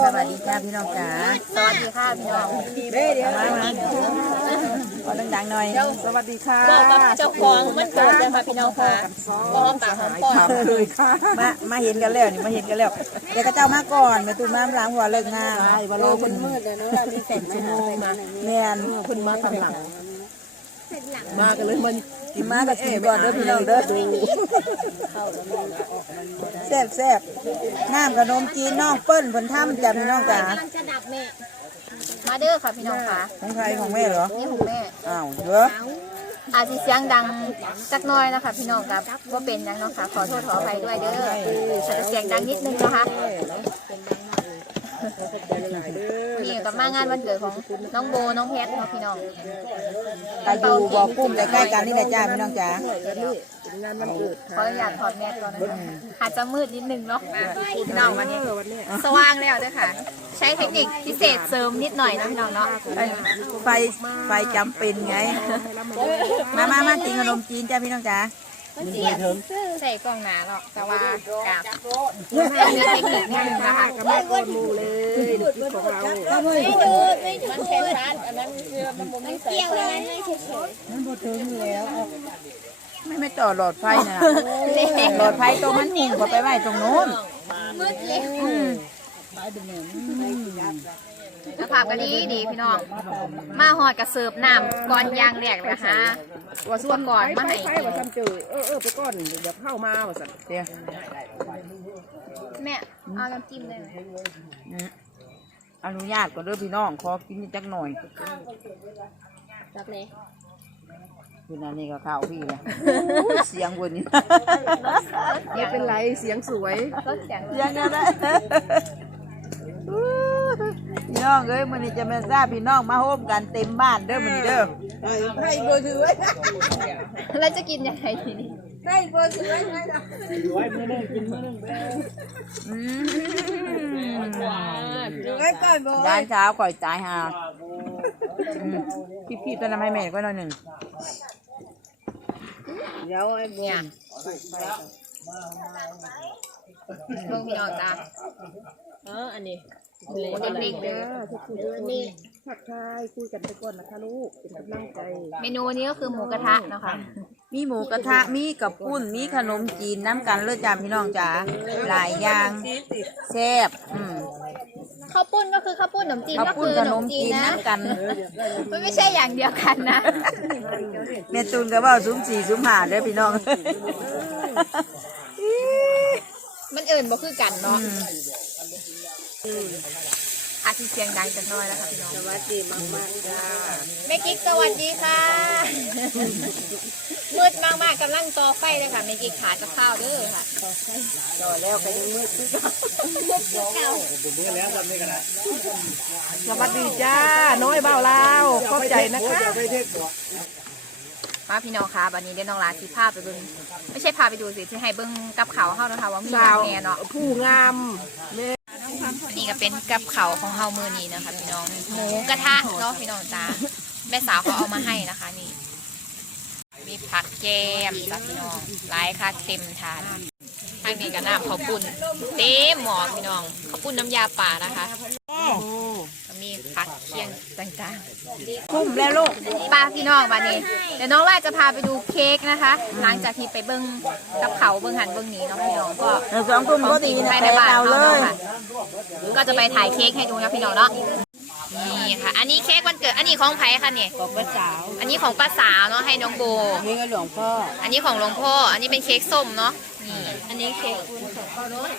สวัสดีจ้าพี่น้องจ๋าสวัสดีค่ะพี่น้องเดี๋ยวเดี๋ยวมามาขอดังๆหน่อย สวัสดีค่ะบอกกับเจ้าของมันเกิดเลยค่ะพี่น้องค่ะหอมปากหอมคอเลยค่ะ มามาเห็นกันแล้วนี่มาเห็นกันแล้ว เดี๋ยวก็เจ้ามาก่อนมาตุ้มน้ำล้างหัวเลิกงานใช่ว่าโลคนมืดเลยเนาะเราเสร็จชั่วโมงมาแม่นคุณมาทำหลัง มากันเลยมันกินมากับกินก่อนเด้อพี่น้องเด้อดูแซ่บแซ่บน้ำขนมจีนน้องเปิ้ลเพิ่นทำจ้ะพี่น้องจ๋าจะดับแม่มาเด้อค่ะพี่น้องค่ะของใครของแม่เหรอนี่ของแม่อ้าวเด้ออาจจะเสียงดังจักหน้อยนะคะ พี่น้องครับว่าเป็นยังเนาะค่ะขอโทษขออภัยด้วยเด้ออาจจะเสียงดังนิดนึงนะคะ นี่กับมางานวันเกิดของน้องโบน้องเพชรเนาะพี่น้องตาอยู่บ่อกุ้งใกล้ๆกันนี่แหละจ้าพี่น้องจ๋างานวันเกิดขออนุญาตถอดแมสก่อนนะคะอาจจะมืดนิดนึงเนาะพี่น้องวันนี้สว่างแล้วเด้วยค่ะ ใช้เทคนิคพิเศษเสริมนิดหน่อยนะพี่น้องเนาะไฟไฟจำเป็นไง มามามากินขนมจีนจ้าพี่น้องจ๋า มันเสียใส่กล่องหนาหรอกแต่ว่ากาบมีเทคนิคนิดนึงนะคะกับแม่กนหมูเลยที่ของเราไม่ดูไม่ดูมันแค่ร้านอันนั้นคือมันมันเกี่ยวอะไรไม่เฉยไม่ไม่ต่อหลอดไฟนะหลอดไฟตรงนั้นหุ่งก็ไปไว้ตรงโน้นมืดเลย สภาพก็ดีดีพี่น้อง มาหอดกระเสิร์ฟน้ำก่อนยางแรกเลยนะคะว่าส่วนก่อนมาให้ไฟว่าซ้ำเจอเออเออไปก่อนเดี๋ยวเข้ามาว่าสั่นเดี๋ยแม่เอาน้ำจิ้มได้ไหมอนุญาตก็เด้อพี่น้องขอกินจักหน่อยจับเลยคือนั่นนี่ก็ข้าวพี่เนะเสียงบนนี้ไม่เป็นไรเสียงสวยเสียงเสียง พี่น้องเอ้ยมันนี้จะมาทราบพี่น้องมาโฮมกันเต็มบ้านเด้อมันนี้เด้อให้เบอร์ถือไว้แล้วจะกินยังไงทีนี้ให้เบอร์ถือไว้ให้นะอืมถือไว้ก่อนเบอร์ร้านเช้าก่อยตายหาอืมพี่ๆตัวน้ำให้แม่ก็หน่อยหนึ่งเดี๋ยวไอ้เบอเนี่ยร์เบิ่งพี่น้องจ้าเอออันนี้ โอ้เด็กๆเลยทุกคนนี่ทักทายคุยกันไปก่อนนะคะลูกเป็นกำลังใจเมนูนี้ก็คือหมูกระทะเนาะค่ะมีหมูกระทะมีกับปุ้นมีขนมจีนน้ำกันเลยจ้าพี่น้องจ๋าหลายอย่างแซ่บอืมข้าวปุ้นก็คือข้าวปุ้นขนมจีนข้าวก็ปุ้นคือขขนนมมจีจีนนนะน้ำกัน มันไม่ใช่อย่างเดียวกันนะเมตุนก็เว่าซุ้มสี่ซุ้มหาเด้อพี่น้อง มันเอิ่นบ่คือกันเนาะ อาจจะเสียงดังจังน้อยแล้วค่ะพี่น้องสวัสดีมากๆจ้าแม่กิ๊กสวัสดีค่ะมืดมากๆกำลังต่อไฟเลยค่ะแม่กิ๊กขาจะข้าวเด้อค่ะต่อแล้วก็ยังมืดคือสวัสดีจ้า น้อยเบาลาวขอบใจนะคะมาพี่น้องค่ะวันนี้เดี๋ยวน้องลาสิพาไปเบิ่งไม่ใช่พาไปดูสิที่ให้เบิ่งกับเขาวเฮานะคะว่ามีหสายังวแน่เนาะผู้งามแม่ นี่ก็เป็นกับเขาวของเฮามือนี้นะคะพี่น้องหมูกระทะเนาะพี่น้องจ้าแม่สาวเขาเอามาให้นะคะนี่ มีผักแกมจ้าพี่น้องหลายค่ะเต็มทานทางนี้ก็น้ำข้าวปุ้นเต็มหมอพี่น้องข้าวปุ้นน้ำยาป่านะคะ ต่างๆคุ้มแล้วลูกป้าพี่น้องวันนี้เดี๋ยวน้องล่าจะพาไปดูเค้กนะคะ หลังจากที่ไปเบิ้งกับเขาเบิ้งหันเบิ้งหนีเนาะพี่น้องก็เดี๋ยวสองทุ่มขอก็งดีสิ่งนะภายในแต่บ้านเอาเขาเลเนาะยค่ะก็จะไปถ่ายเค้กให้ดูนะพี่น้องเนาะนี่ค่ะ อันนี้เค้กวันเกิด อันนี้ของไผ่ค่ะเนี่ยของป้าสาว อันนี้ของป้าสาวเนาะให้น้องโบ นี่ก็หลวงพ่อ อันนี้ของหลวงพ่อ อันนี้เป็นเค้กส้มเนาะ นี่ อันนี้เค้กคุณของพ่อรถ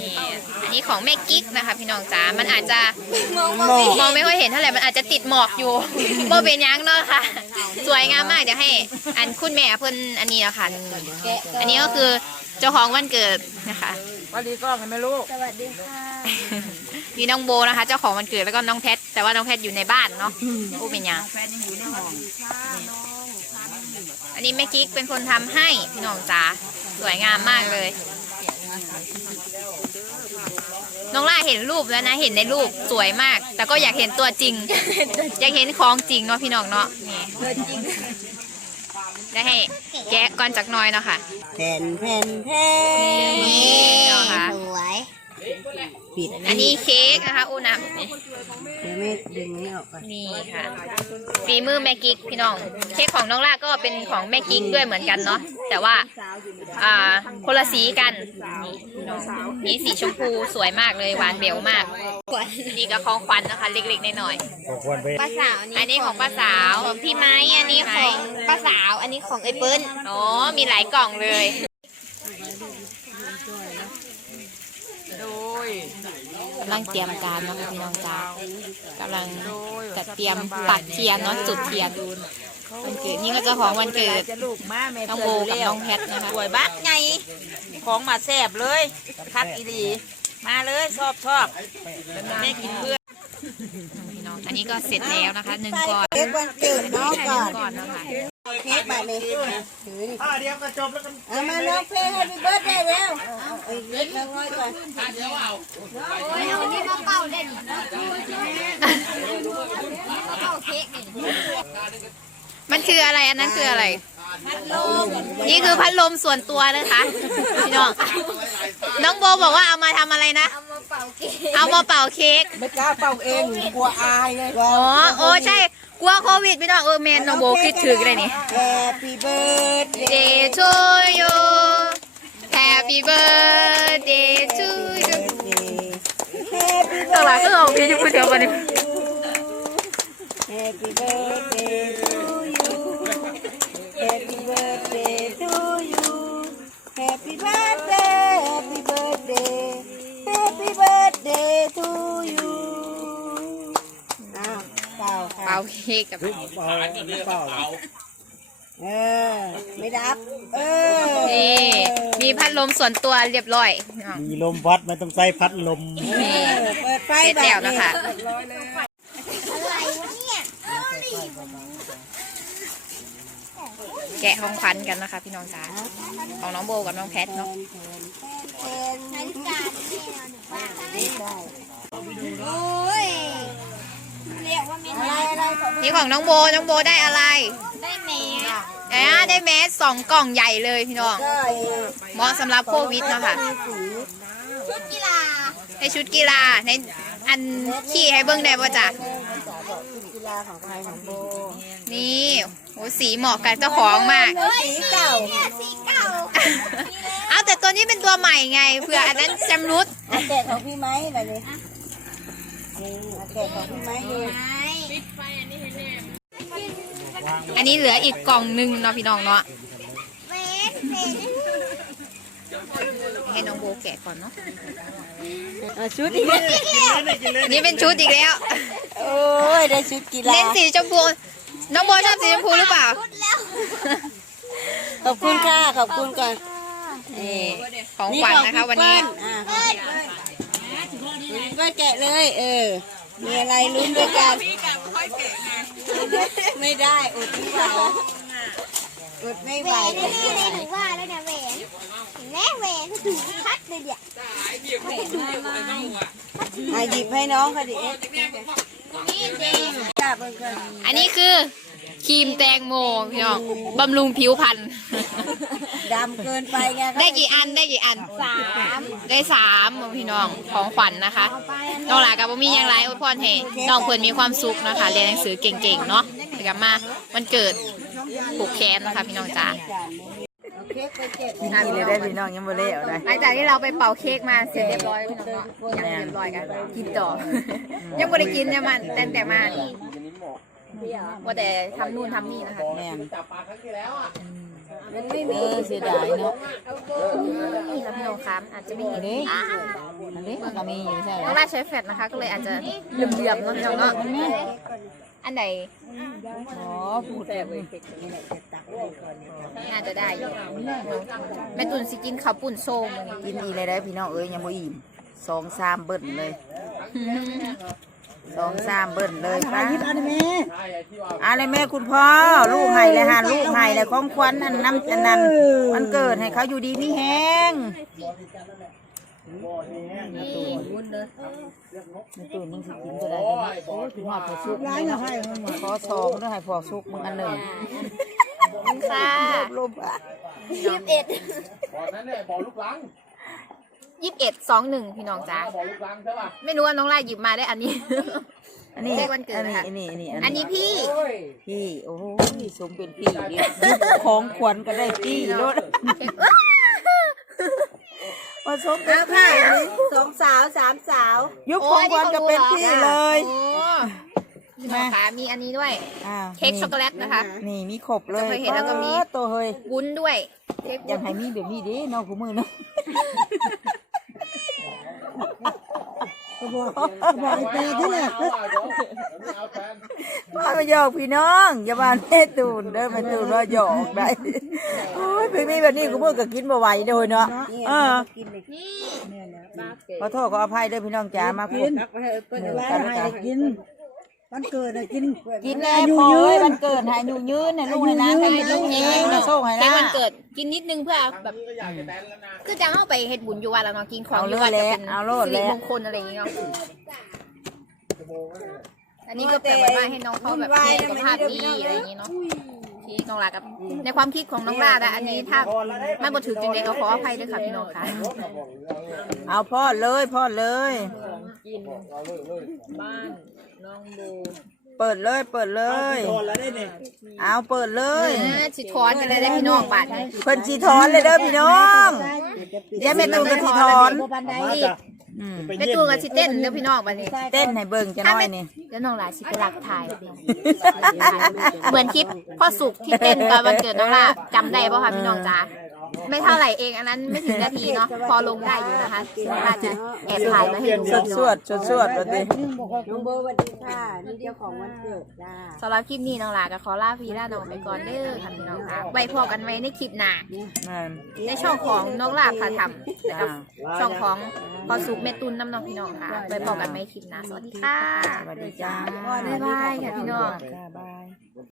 นี่อันนี้ของแม่กิ๊กนะคะ พี่น้องจ๋า มันอาจจะมองมองไม่ค่อยเห็นเท่าไหร่ มันอาจจะติดหมอกอยู่โบเป็นหยังเนาะค่ะ สวยงามมากเดี๋ยวให้ อันคุณแม่เพิ่นอันนี้เนาะค่ะอันนี้ก็คือเจ้าของวันเกิดนะคะสวัสดีกล้องเห็นไหมลูกมีน้องโบนะคะ เจ้าของวันเกิดแล้วก็น้องแพท แต่ว่าน้องแพทอยู่ในบ้านเนาะโอ้เป็นหยังแฟนยังอยู่ในห้องอันนี้แม่กิ๊กเป็นคนทำให้พี่น้องจ๋า สวยงามมากเลย น้องล่าเห็นรูปแล้วนะ เห็นในรูปสวยมาก แต่ก็อยากเห็นตัวจริง อยากเห็นของจริงเนาะพี่น้องเนาะนี่ได้ให้แกะก่อนจากหน้อยเนาะค่ะ แผ่นแผ่นแผ่นี่เนาะค่ะ สวย ปิดอันนี้เค้กนะคะอูน้ำเดี๋ยวแม่ดึงนี้ออกก่อนนี่ค่ะฝีมือแม่กิ๊กพี่น้อง เค้กของน้องล่าก็เป็นของแม่กิ๊กด้วยเหมือนกันเนาะแต่ว่าอ่าคนละสีกันนี่สีชมพูสวยมากเลยหวานเบลมากนี่ก็ของขวัญนะคะ เล็กๆน้อยป้าสาวๆอันนี้ของป้าสาวของพี่ไม้อันนี้ของป้าสาว อันนี้ของไอ้เปิ้ลอ๋อมีหลายกล่องเลยำลังเตรียมการเนาะค่ะพี่น้องจ้ากำลังจัดเตรียมปักเทียนเนาะจุดเทียนวันเกิดนี่ก็เจ้าของวันเกิดจะลูกมาแม่น้องโบกับน้องแพทนะคะสวยบักไงของมาแซ่บเลยคักอีดีมาเลยชอบชอบแม่กินเพื่อนพี่น้องอันนี้ก็เสร็จแล้วนะคะหนึ่งก้อนเค้กวันเกิดน้องก่อนก้อนนะคะ เค้กแบบนี้ถือนี่เดี๋ยวก็จบแล้วกันเอามาน้องเพลงให้พี่เบิร์ดได้แล้วเอาไอ้เล็กน้อยก่อนอันนี้มาเป่าเด่นมาเป่าเค้กนี่มันคืออะไรอันนั้นคืออะไร นี่คือพัดลมส่วนตัวนะคะพี่น้อง น้องโบบอกว่าเอามาทำอะไรนะ เอามาเป่าเค้กเอามาเป่าเค้กไม่กล้าเป่าเองกลัวอายไงอ๋อ โอ้ใช่ กลัวโควิดพี่น้องเออแมนน้องโบคิดถึงเลยนี่ Happy birthday Day to you Happy birthday to you Happy ตลาดก็ของพี่จะพูดเดียวกันนี่ Happy birthday to you Happy birthday to you Happy birthday Happy birthday Happy birthday to you อ้าวเป่าค่ะเป่าเค้กกับเออ ไม่ดับ เออ นี่มีพัดลมส่วนตัวเรียบร้อยพี่น้องมีลมพัดไม่ต้องใส่พัดลมเออเปิดไฟเสร็จแล้วนะคะอะไรวะเนี่ยแกะของขวัญกันนะคะ พี่น้องจ๋าของน้องโบกับน้องแพทเนาะนาฬิกาเนี่ยหนูว่าโอ้ย เรียกว่าไม่อะไรอะไรของนี่ของน้องโบน้องโบได้อะไรได้แมสอ่าได้แมสสองกล่องใหญ่เลยพี่น้องก็ไอ้เหมาะสำหรับโควิดเนาะค่ะชุดกีฬาในชุดกีฬาในอันขี่ให้เบิ้งได้ป่ะจ๊ะกีฬาของใครของโบนี่โหสีเหมาะกับเจ้าของมาก สีเก่าเนี่ยสีเก่า เอาแต่ตัวนี้เป็นตัวใหม่ไงเผื่ออันนั้นจำรุดอาแกะของพี่ไม้แบบนี้นี่อา แกะของพี่ไม้ดูอันนี้เหลืออีกกล่องหนึ่งเนาะพี่น้องเนาะเวสเวสให้น้องโบแกะก่อนเนาะเอาชุดอีกแล้วอันนี้เป็นชุดอีกแล้ว โอ้ยได้ชุดกีฬาเน้นสีชมพู น้องโบชอบสีชมพูหรือเปล่า ขอบคุณค่ะขอบคุณก่อนนี่ของขวัญนะคะวันนี้ อ่าก็แกะเลย เออ มีอะไรลุ้นด้วยกันไม่ได้อดไม่ไหวอดไม่แหไหววนนี่เลยหนูว่าแล้วเนี่ยแหวนเห็นไหมแหวนก็ถือพัดเลยเนี่ยอะหยิบให้น้องค่ะดิเอ๊ะนี่เด็กจับเบิ่งก่อนอันนี้คือ ครีมแตงโมพี่น้องบำรุงผิวพรรณ ดำเกินไปไงได้กี่อันได้กี่อันสามได้สามพี่น้องของขวัญนะคะน้องหลากับบ่มีอย่างไรอวยพรให้น้องเพิ่นมีความสุขนะคะ เรียนหนังสือเก่งๆเนาะแล้วกลับมาวันเกิดผูกแขนนะคะ พี่น้องจ๋าเค้กไปเก็บนี่เลยได้พี่น้องยังบ่เละได้หลังจากที่เราไปเป่าเค้กมาเสร็จเรียบร้อยพี่น้องเนาะอย่างเรียบร้อยกันกินต่อ ยังไม่ได้กินเนี่ยมันแต่แต่มา ว่าแต่ทำนู่นทำนี่นะคะแม่นมันไม่มีเสียดายเนาะนี่ค่ะพี่น้องครับอาจจะไม่เห็นอ่าอันนี้มันก็มีอยู่ใช่ไหมน้องราดใช้แฟตนะคะ ก็เลยอาจจะเหลื่อมๆเนาะพี่น้องเนาะอันไหนอ๋อพูดแต่เว้ยนี่แหละจะตักให้ก่อนเนี่ยน่าจะได้อยู่แม่ตุนสิกินข้าวปุ่นโซ่มอนี้กินอีเลยได้พี่น้องเอ้ยยังบ่อิ่มสองสามเบิ้ลเลย สองสามเบิ้ลเลยป้าอะไรแม่อะไรแม่คุณพ่อ ลูกไห้เลยฮะลูกไห้เลยของขวัญอันน้ำอันนั้นมันเกิดให้เขาอยู่ดีมีแห้งในตู้มึงสิกินจะได้โอ้ยถึงหอดพอสุกร้ายนะให้ขอสองด้วยให้พอสุกมึงอันหนึ่งค่ะลมอะสิบเอ็ดยี่ สิบเอ็ดสองหนึ่งพี่น้องจ้าไม่รู้ว่าน้องล่าหยิบมาได้อันนี้ อันนี้เลขวันเกิดอันนี้ค่ะอันนี้อันนี้อันนี้พี่ พี่ โอ้โหสมเป็นพี่ดิของขวัญก็ได้พี่รถมาสมเป็นพี่สองสาวสามสาว ยุคของขวัญก็เป็นพี่เลยโอ้พี่น้องคะมีอันนี้ด้วยอ้าวเค้กช็อกโกแลตนะคะ นี่มีครบเลยจะเคยเห็นแล้วก็มีป๊าดตัวเฮยวุ้นด้วยเค้กอยากให้มีแบบนี้เดิน้องคู่มือเนาะ บอกไอ้แต้ที่แหละมามาหยอกพี่น้องอย่ามาแม่ตูนเด้อแม่ตูนว่าหยอกได้โอ้ยพี่มีแบบนี้คู่มือก็กินบ่ไหวเด้อเนาะเออนี่ขอโทษขออภัยเด้อพี่น้องจ๋ามาคุยร้านให้กิน วันเกิดได้กินกินแน่พอเอ้ยวันเกิดให้หนูยืน ให้ลูกให้นะให้ลูกยิงให้ลูกโซ่ให้เค้กนะวันเกิดกินนิดนึงเพื่อแบบคือจะเอาไปเฮ็ดบุญอยู่วัดแล้วเนาะกินของเอาอเลยู่ยวัดแหจะละเป็นเอาโลดสิริแหละมงคลอะไรอย่างเงี้ยเนาะอันนี้ก็แบบว่าให้น้องเขาแบบมีสุขภาพดีอะไรอย่างงี้เนาะที่น้องลากับในความคิดของน้องลาแต่อันนี้ถ้าไม่บดถือจริงๆก็ขออภัยด้วยค่ะพี่น้องค่ะ เอาพ่อเลยพ่อเลย เปิดเลย เปิดเลยเอาเปิดเลย สิทอนกันเลยได้พี่น้องบาทนี้เพิ่นสีถอนเลยเด้อพี่น้องเดี๋ยวแม่ตูนก็สีถอนนี่อืมแม่ตูนกับสิเต้นเด้อพี่น้องบาทนี้เต้นให้เบิ่งจะน้อยนี่เดี๋ยวน้องลาสิไปหลักถ่ายเดี๋ยวเหมือนคลิปพ่อสุกที่เต้นตอนวันเกิดน้องลาจำได้ป่ะคะพี่น้องจ๋า ไม่เท่าไหร่เองอันนั้นไม่ถึงนาทีเนาะพอลงได้อยู่นะคะน้องลาจะแอบถ่ายมาให้ดูสวดสวดสวดสวดว่าติน้องเบอร์วันดีค่ะนี่เจ้าของวันเกิดจ้าสำหรับคลิปนี้น้องลาก็ขอลาพี่ลาน้องไปก่อนเด้อค่ะพี่น้องค่ะไว้พอกันไว้ในคลิปหน้านั่นในช่องของน้องลาพาทำแล้วก็ช่องของพอสุกเมตุนน้ำน้องพี่น้องค่ะไว้พอกันไว้คลิปหน้าสวัสดีค่ะสวัสดีจ้าบ๊ายบายค่ะพี่น้องจ้าบาย